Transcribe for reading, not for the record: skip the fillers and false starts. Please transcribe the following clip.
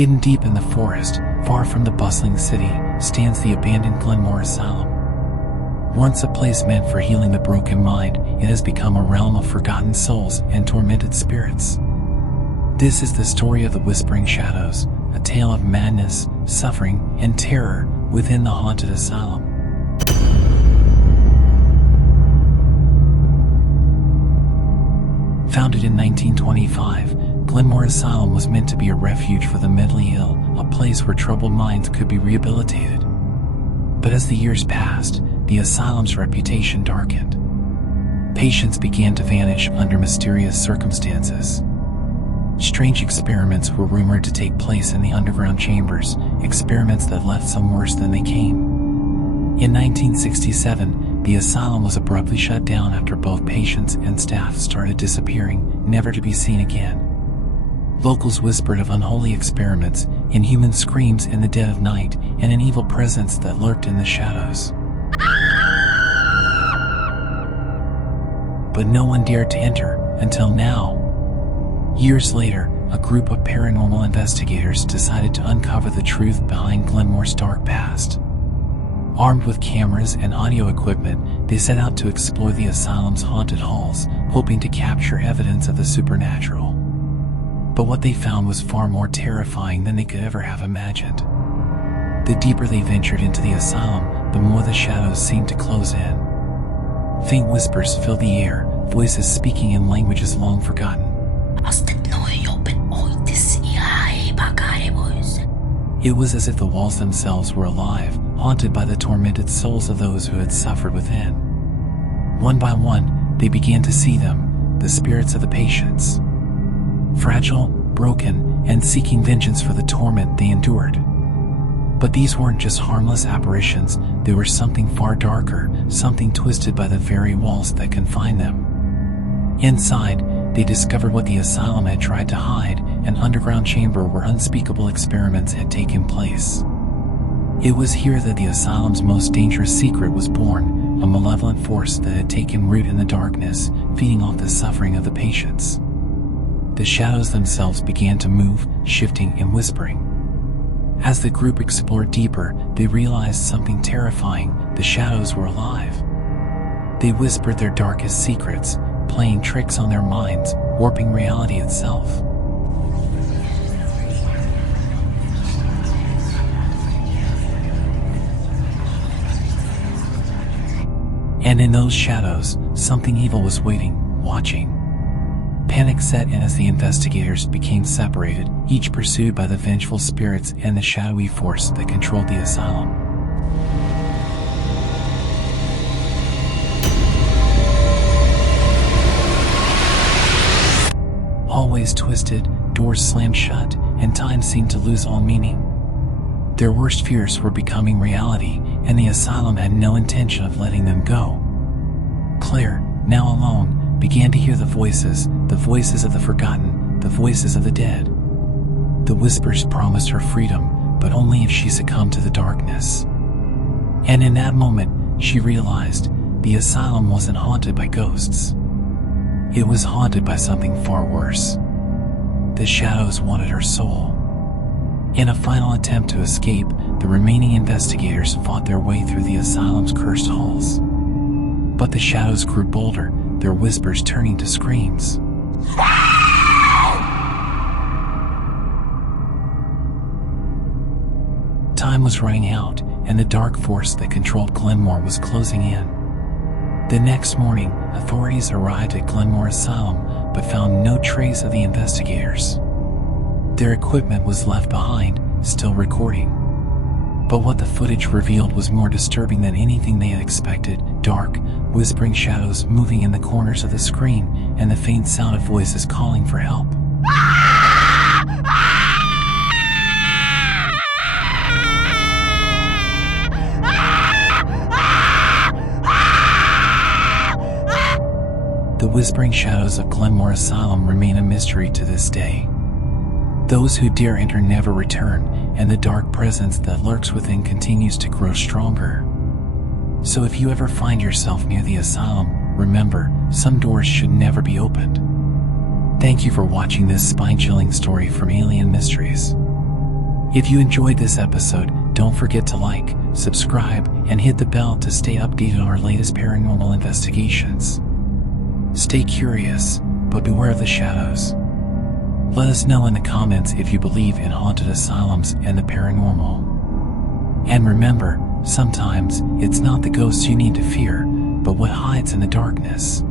Hidden deep in the forest, far from the bustling city, stands the abandoned Glenmore Asylum. Once a place meant for healing the broken mind, it has become a realm of forgotten souls and tormented spirits. This is the story of the Whispering Shadows, a tale of madness, suffering, and terror within the haunted asylum. Founded in 1925, Glenmore Asylum was meant to be a refuge for the mentally ill, a place where troubled minds could be rehabilitated. But as the years passed, the asylum's reputation darkened. Patients began to vanish under mysterious circumstances. Strange experiments were rumored to take place in the underground chambers, experiments that left some worse than they came. In 1967, the asylum was abruptly shut down after both patients and staff started disappearing, never to be seen again. Locals whispered of unholy experiments, inhuman screams in the dead of night, and an evil presence that lurked in the shadows. But no one dared to enter, until now. Years later, a group of paranormal investigators decided to uncover the truth behind Glenmore's dark past. Armed with cameras and audio equipment, they set out to explore the asylum's haunted halls, hoping to capture evidence of the supernatural. But what they found was far more terrifying than they could ever have imagined. The deeper they ventured into the asylum, the more the shadows seemed to close in. Faint whispers filled the air, voices speaking in languages long forgotten. It was as if the walls themselves were alive, haunted by the tormented souls of those who had suffered within. One by one, they began to see them, the spirits of the patients. Fragile, broken, and seeking vengeance for the torment they endured. But these weren't just harmless apparitions, they were something far darker, something twisted by the very walls that confined them. Inside, they discovered what the asylum had tried to hide, an underground chamber where unspeakable experiments had taken place. It was here that the asylum's most dangerous secret was born, a malevolent force that had taken root in the darkness, feeding off the suffering of the patients. The shadows themselves began to move, shifting and whispering. As the group explored deeper, they realized something terrifying: the shadows were alive. They whispered their darkest secrets, playing tricks on their minds, warping reality itself. And in those shadows, something evil was waiting, watching. Panic set in as the investigators became separated, each pursued by the vengeful spirits and the shadowy force that controlled the asylum. Hallways twisted, doors slammed shut, and time seemed to lose all meaning. Their worst fears were becoming reality, and the asylum had no intention of letting them go. Claire, now alone, began to hear the voices of the forgotten, the voices of the dead. The whispers promised her freedom, but only if she succumbed to the darkness. And in that moment, she realized the asylum wasn't haunted by ghosts. It was haunted by something far worse. The shadows wanted her soul. In a final attempt to escape, the remaining investigators fought their way through the asylum's cursed halls. But the shadows grew bolder, their whispers turning to screams. Time was running out, and the dark force that controlled Glenmore was closing in. The next morning, authorities arrived at Glenmore Asylum, but found no trace of the investigators. Their equipment was left behind, still recording. But what the footage revealed was more disturbing than anything they had expected: dark, whispering shadows moving in the corners of the screen, and the faint sound of voices calling for help. The whispering shadows of Glenmore Asylum remain a mystery to this day. Those who dare enter never return, and the dark presence that lurks within continues to grow stronger. So if you ever find yourself near the asylum, remember, some doors should never be opened. Thank you for watching this spine-chilling story from Alien Mysteries. If you enjoyed this episode, don't forget to like, subscribe, and hit the bell to stay updated on our latest paranormal investigations. Stay curious, but beware of the shadows. Let us know in the comments if you believe in haunted asylums and the paranormal. And remember, sometimes it's not the ghosts you need to fear, but what hides in the darkness.